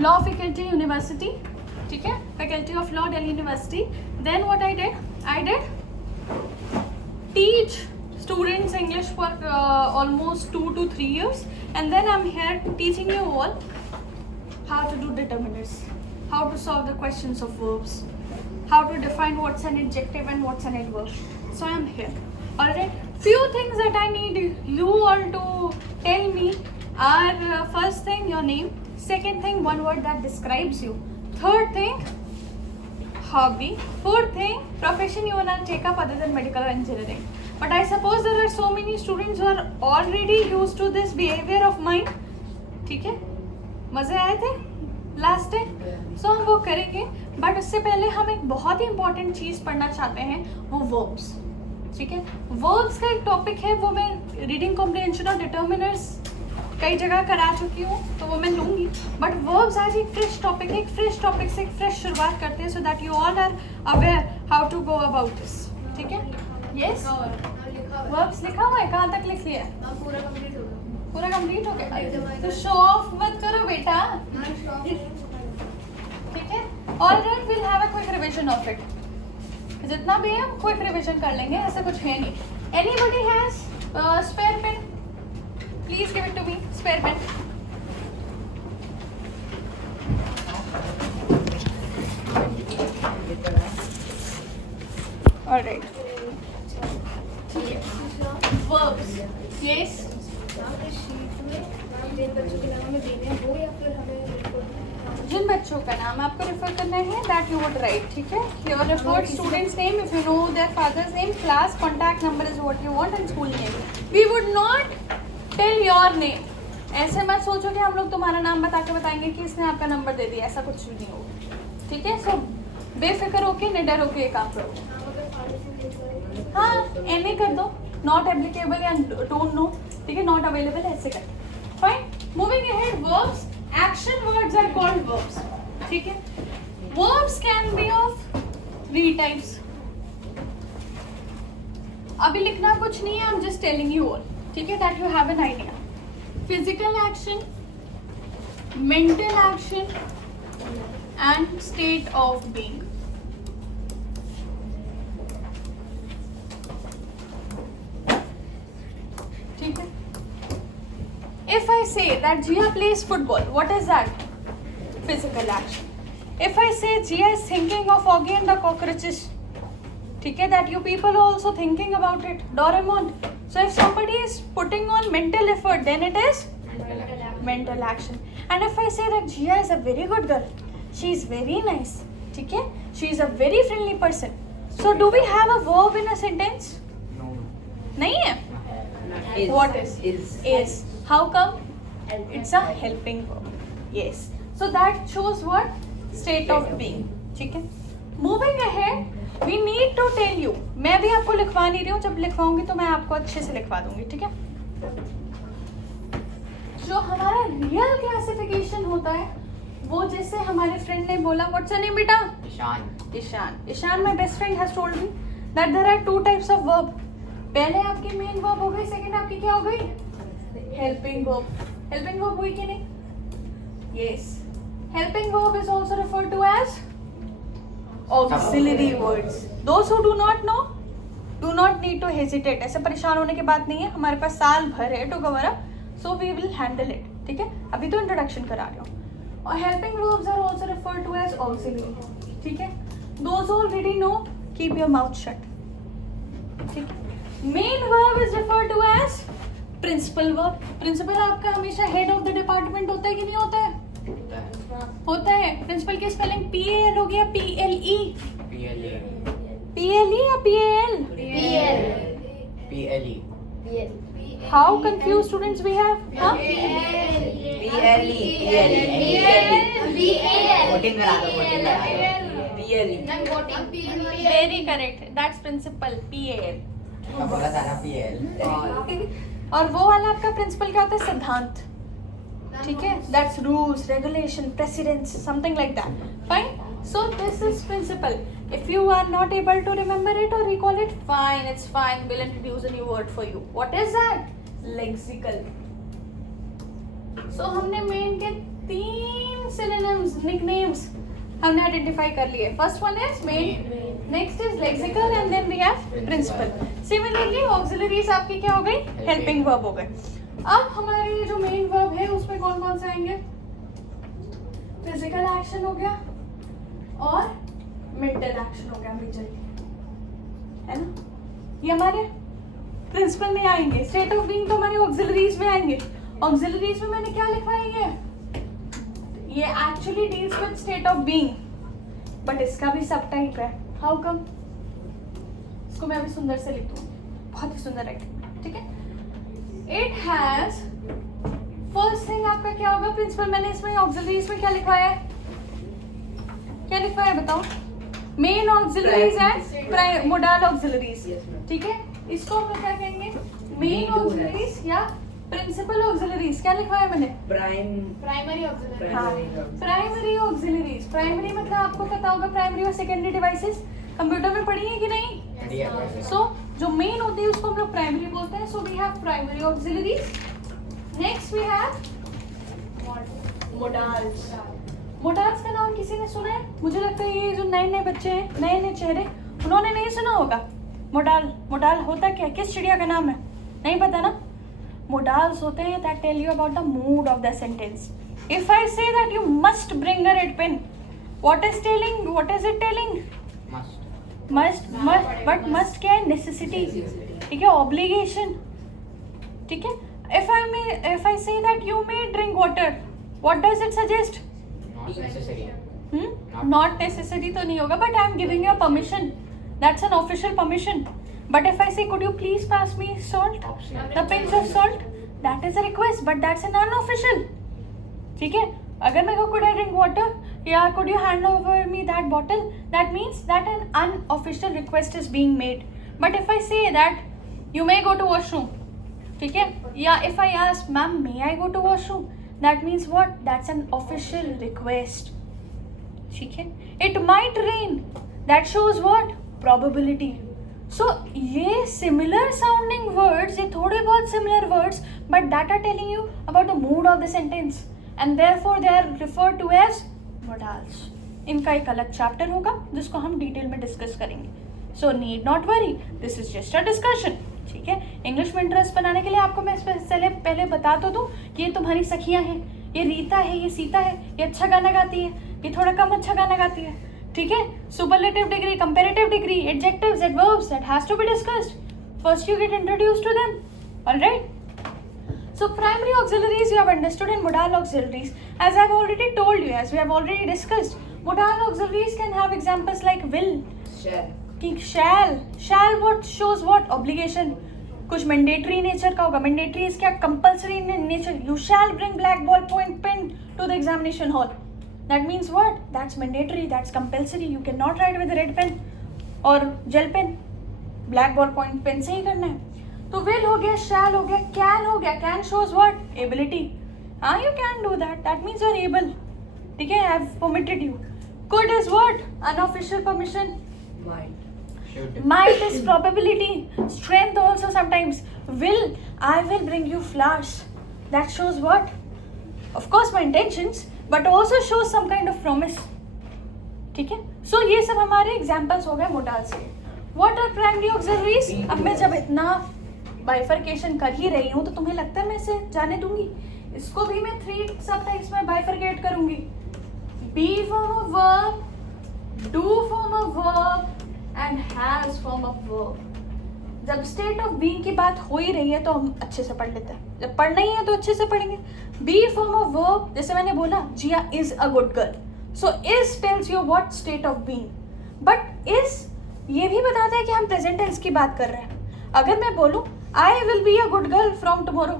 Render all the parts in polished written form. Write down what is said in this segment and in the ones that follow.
Law faculty university, ठीक है, faculty of law Delhi university. Then what I did teach students English for almost 2 to 3 years, and then I'm here teaching you all how to do determiners, how to solve the questions of verbs, how to define what's an adjective and what's an adverb. So I'm here. Alright, few things that I need you all to tell me are first thing your name, second thing one word that describes you, third thing hobby, fourth thing profession you wanna take up other than medical or engineering. But I suppose there are so many students who are already used to this behavior of mine. ठीक है, मजे आए थे last day, सो हम वो करेंगे. But उससे पहले हम एक बहुत ही इंपॉर्टेंट चीज़ पढ़ना चाहते हैं, वो वर्ब्स. ठीक है, वर्ब्स का एक टॉपिक है, वो मैं रीडिंग कॉम्प्रिहेंशन और डिटर्मिनर्स कई जगह करा चुकी हूँ, तो वो मैं लूँगी. बट वर्ब्स आज एक फ्रेश टॉपिक है, एक फ्रेश टॉपिक से एक फ्रेश शुरुआत करते हैं, so that you all are aware how to go about this. ठीक है, यस, वर्ब्स लिखा हुआ है, कहाँ तक लिख लिया है? पूरा कंप्लीट हो गया. तो शो ऑफ मत करो बेटा. ठीक है, alright, will have a quick revision of it. जितना भी है हम क्विक रिवीजन कर लेंगे, ऐसा कुछ है नहीं. Anybody has spare pen? Please give it to me, spare pen. All right. Verbs. Yes. जिन बच्चों का नाम आपको रेफर करना है, that you would write. ठीक है. Your report, student's name, if you know their father's name, class, contact number is what you want, and school name. We would not tell your name. ऐसे मत सोचो कि हम लोग तुम्हारा नाम बता के बताएंगे कि इसने आपका नंबर दे दिया, ऐसा कुछ भी नहीं होगा. ठीक है, सो बेफिक्र होके, निडर होके ये काम करो. हाँ, एनी कर दो, नॉट एप्लीकेबल या डोंट नो. ठीक है, नॉट अवेलेबल, ऐसे कर. Fine, moving ahead. Verbs, action words are called verbs. ठीक है, verbs can be of 3 types. अभी लिखना कुछ नहीं है, I am just telling you all. ठीक है, that you have an idea. Physical action, mental action and state of being. ठीक है, if I say that Jiya plays football, what is that? Physical action. If I say Jiya is thinking of Oggy and the cockroaches, ठीक है, that you people are also thinking about it. Doraemon. So if somebody is putting on mental effort, then it is mental action. And if I say that Jia is a very good girl, she is very nice, ठीक है, she is a very friendly person. So do we have a verb in a sentence? No. नहीं है. Is. What is? Is. How come? It's a helping verb. Yes. So that shows what? State of being. ठीक है. Moving ahead. We need to tell you. मैं भी आपको लिखवा नहीं रही हूँ, जब लिखवाऊंगी तो मैं आपको अच्छे से लिखवा दूंगी. ठीक है, जो हमारा रियल क्लासिफिकेशन होता है, वो जैसे हमारे फ्रेंड ने बोला, व्हाट्स योर नेम बेटा? Ishaan. Ishaan. Ishaan, my best friend has told me that there are 2 types of verb. पहले आपकी मेन वर्ब हो गई, सेकंड आपकी क्या हो गई? Helping verb. हेल्पिंग वर्ब हुई कि नहीं? Yes. Helping verb is also referred to as auxiliary words. Those who do not know, do not need to hesitate. ऐसे परेशान होने की बात नहीं है, हमारे पास साल भर है to cover up, so we will handle it. ठीक है, अभी तो इंट्रोडक्शन करा रही हूँ. और helping verbs are also referred to as auxiliary. ठीक है, those who already know, keep your mouth shut. ठीक है, main verb is referred to as principal verb. principal आपका हमेशा head of the department होता है कि नहीं होता है? होता है. प्रिंसिपल की स्पेलिंग PAL हो गया, PLE. PLE या PAL? PLE. How confused students we have? Huh? PLE. Voting करा दो, voting करा दो. PLE. Very correct. That's principal. PAL. बोला था ना PL. और वो वाला आपका प्रिंसिपल क्या होता है? सिद्धांत. ठीक है, that's rules, regulation, precedence, something like that. Fine. So this is principle. If you are not able to remember it और recall it, fine, it's fine. Will introduce a new word for you. What is that? Lexical. So हमने main के 3 synonyms nicknames हमने identify कर लिए. First one is main, next is lexical and then we have principal. Similarly auxiliaries आपकी क्या हो गई? Helping verb हो गए. अब हमारे ये जो मेन वर्ब है उसमें कौन कौन से आएंगे? फिजिकल एक्शन हो गया और मेंटल एक्शन हो गया मेजरली, है ना. ये हमारे प्रिंसिपल में आएंगे. स्टेट ऑफ बीइंग तो हमारे ऑक्सिलरीज में आएंगे. ऑक्सिलरीज में मैंने क्या लिखा है? ये actually deals with state of being, but इसका भी सब टाइप है. How come? इसको मैं अभी सुंदर से लिख दूँ, बहुत ही सुंदर राइटिंग. ठीक है. इट हैज, फर्स्ट थिंग आपका क्या होगा? प्रिंसिपल. मैंने इसमें ऑक्सिलरीज में क्या लिखा है? क्या लिखा है बताओ? Main auxiliaries and modal auxiliaries. ठीक है. इसको हम लोग क्या कहेंगे? मेन ऑक्सिलरीज या प्रिंसिपल ऑक्सिलरीज. क्या लिखा है मैंने? Primary auxiliary. हाँ, प्राइमरी ऑक्सिलरीज. प्राइमरी मतलब आपको पता होगा प्राइमरी और सेकेंडरी डिवाइसेस कंप्यूटर में पढ़ी है कि नहीं? सो जो मेन होती है उसको हम लोग प्राइमरी बोलते हैं. So we have primary auxiliaries. Next we have modals. Modals का नाम किसी ने सुना है? मुझे लगता है ये जो नए नए बच्चे हैं, नए नए चेहरे, उन्होंने नहीं सुना होगा. मोडाल, मोडाल होता क्या? किस चिड़िया का नाम है? नहीं पता ना. Modals होते हैं that tell you about the mood of the sentence. If I say that you must bring a red pen, what is telling? What is it telling? Must. But must क्या है? Necessity. ठीक है. Obligation. ठीक है. If I say that you may drink water, what does it suggest? Not necessary. Not necessary तो नहीं होगा, but I am giving you a permission. That's an official permission. But if I say, could you please pass me salt? Optional. The pinch of salt, that is a request, but that's an unofficial. ठीक है. अगर मैं could I drink water या could you hand over me that bottle, that means that an unofficial request is being made. But if I say that you may go to washroom, ठीक है, या if I ask ma'am may I go to washroom, that means what? That's an official request. ठीक है. It might rain, that shows what? Probability. So ये similar sounding words, ये थोड़े बहुत similar words, but that are telling you about the mood of the sentence, and therefore they are referred to as modals. इनका एक अलग chapter होगा जिसको हम डिटेल में डिस्कस करेंगे. So need not worry, this is just a discussion. ठीक है. इंग्लिश में इंटरेस्ट बनाने के लिए आपको मैं पहले बता तो दूँ कि ये तुम्हारी सखियाँ हैं, ये रीता है, ये सीता है, ये अच्छा गाना गाती है, ये थोड़ा कम अच्छा गाना गाती है. ठीक है. Superlative degree, comparative degree, adjectives, adverbs, that has to be discussed. First you get introduced to them. All right. So primary auxiliaries you have understood, and modal auxiliaries, as I have already told you, as we have already discussed, modal auxiliaries can have examples like will, shall what shows what? Obligation. कुछ mandatory nature का होगा. Mandatory is क्या? Compulsory nature. You shall bring black ball point pen to the examination hall. That means what? That's mandatory, that's compulsory. You cannot write with a red pen or gel pen. Black ball point pen से ही करना है. तो will हो गया, shall हो गया, can हो गया. Can shows what? Ability. हाँ, you can do that. That means you are able. ठीक है. I have permitted you. Could is what? Unofficial permission. Might is probability. Strength also sometimes. Will, I will bring you flowers. That shows what? Of course my intentions, but also shows some kind of promise. ठीक है. So ये सब हमारे examples हो गए modals के. What are primary auxiliaries? अब मैं जब इतना bifurcation कर ही रही हूँ तो तुम्हें लगता है मैं इसे जाने दूंगी? इसको भी मैं 3 सब टाइप्स में bifurcate करूंगी. Be form of verb, do form of verb, and has form of verb. जब स्टेट ऑफ बीइंग की बात हो ही रही है तो हम अच्छे से पढ़ लेते हैं. जब पढ़ना ही है तो अच्छे से पढ़ेंगे. बी फॉर्म ऑफ वर्ब, जैसे मैंने बोला Jiya is a good girl. So is tells you what state of being. But is ये भी बताता है कि हम प्रेजेंट टेंस की बात कर रहे हैं. अगर मैं बोलूँ I will be a good girl from tomorrow,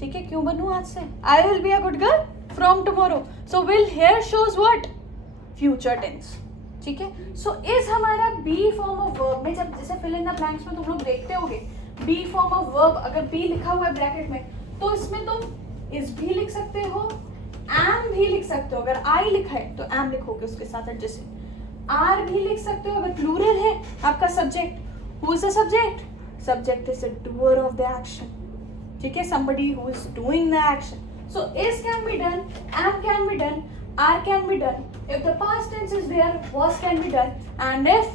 ठीक है, क्यों बनूँ आज से? I will be a good girl from tomorrow. So will here shows what? Future tense. ठीक है. सो इज हमारा बी फॉर्म ऑफ वर्ब में, जब जैसे फिल इन द ब्लैंक्स में तुम लोग देखते होगे बी फॉर्म ऑफ वर्ब, अगर बी लिखा हुआ है ब्रैकेट में तो इसमें तुम इज भी लिख सकते हो, एम भी लिख सकते हो. अगर आई लिखा है तो एम लिखोगे उसके साथ एडजस्ट. आर भी लिख सकते हो अगर प्लूरल है आपका subject. Who is the subject? Subject is a doer of the action. ठीक है, somebody who is doing the action. So is can be done, am can be done, are can be done. If the past tense is there, was can be done. And if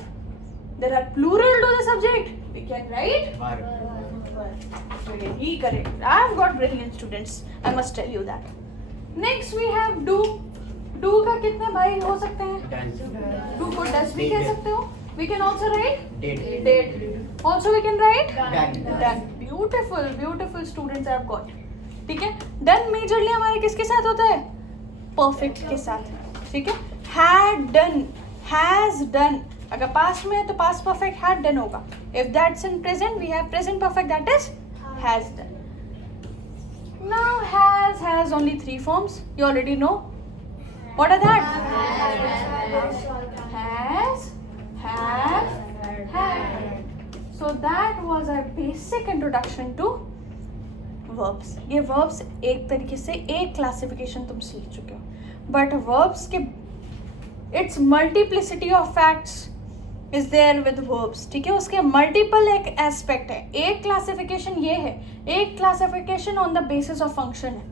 there are plural to the subject, we can write very correct. I've got brilliant students, I must tell you that. Next we have do. Do का कितने भाई हो सकते हैं? Do को does भी कह सकते हो. We can also write did. Also we can write done. Beautiful, beautiful students I've got. ठीक है. Done majorly हमारे किसके साथ होता है? Perfect के साथ. ठीक है. Had done, has done. अगर past में है तो past perfect had done होगा. If that's in present, we have present perfect, that is has done. Now has only 3 forms. You already know. What are that? Has, have, had. So that was our basic introduction to verbs. ये verbs एक तरीके से एक classification तुम सीख चुके हो. But verbs के its multiplicity of facts is there with verbs. ठीक है, उसके multiple एक aspect है. एक classification ये है, एक classification on the basis of function है.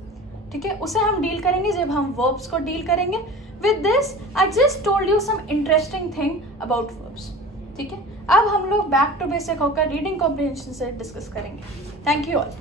ठीक है, उसे हम डील करेंगे जब हम verbs को डील करेंगे. With this, I just told you some interesting thing about verbs. ठीक है, अब हम लोग बैक टू बेसिक होकर रीडिंग कॉम्प्रिहेंशन से डिस्कस करेंगे. Thank you all.